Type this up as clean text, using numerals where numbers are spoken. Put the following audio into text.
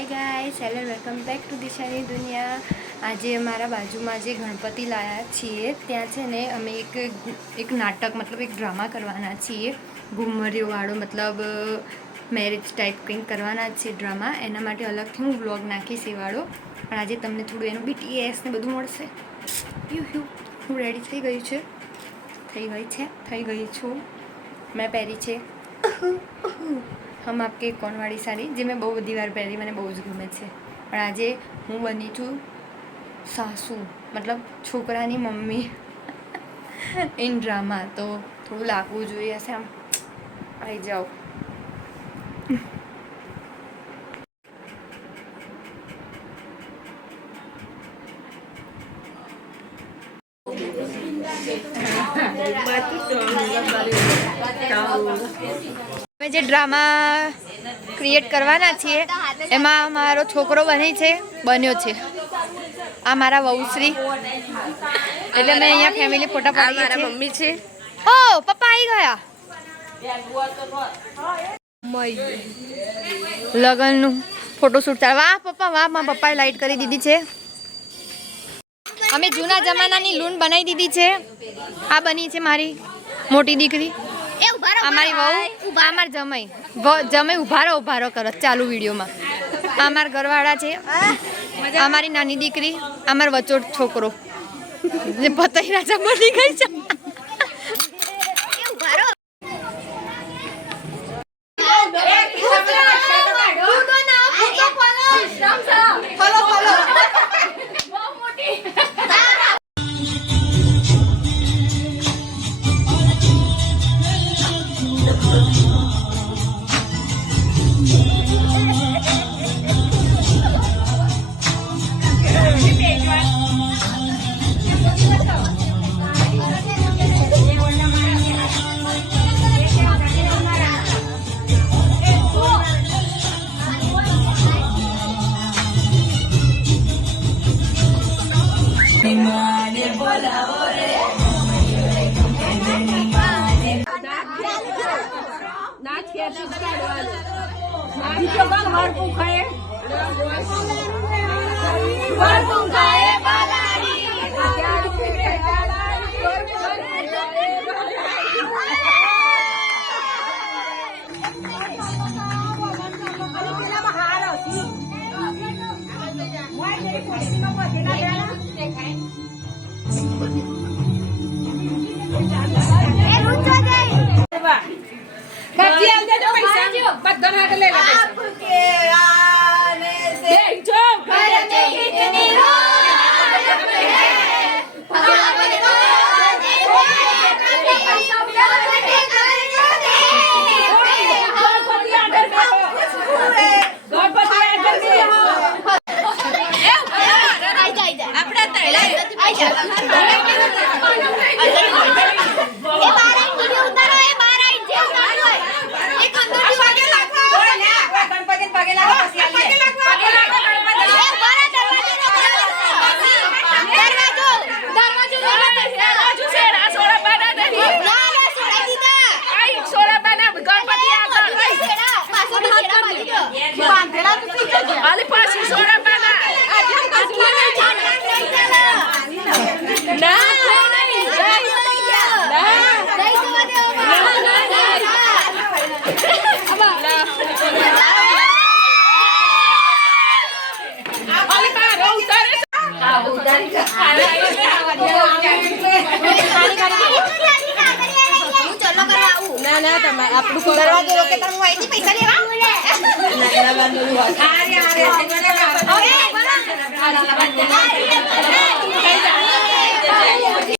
Hi guys, hello welcome back to दिशानी दुनिया। आज अमरा बाजू में जो गणपति लाया छे त्या छे ने अमे एक नाटक मतलब एक ड्रामा करवाना छे घूमरियो वाळो मतलब मैरेज टाइप कंईक करवाना छे ड्रामा। एना माटे अलगथी हूँ व्लॉग नाखीश ए वाळो, पण आज तमने थोड़ुं एनुं BTS ने बधुं मळशे। हूँ रेडी थई गई छूँ। मैं पहरी छे हम आपके कौन वाली साड़ी जे मैं बहुत बधी वार पहरी, मैंने बहुत ज गमे छे। पण आजे हूँ बनी छूँ सासू मतलब छोकरानी मम्मी इन ड्रामा, तो थोड़ું લાગવું જોઈએ હશે। આમ આવી જાઓ। जे ड्रामा क्रिएट करवाना छे एमां मारो छोकरो बन्यो छे। आ मारा वहुश्री એટલે મેં અહીંયા ફેમિલી ફોટા પાડી છે। મારા મમ્મી છે। ઓ પપ્પા આવી ગયા। લગનનું ફોટોશૂટ ચાલે। વાહ પપ્પા વાહ, મારા પપ્પાએ લાઈટ કરી દીધી છે। અમે જૂના જમાનાની લૂન બનાવી દીધી છે। આ બની છે મારી મોટી દીકરી, અમારી વહુ, અમાર જમાઈ ઉભારો કરત ચાલુ વિડીયોમાં। અમાર ઘરવાળા છે, અમારી નાની દીકરી, અમાર વચોટ છોકરો જે પતઈ રાજા બની ગઈ છે।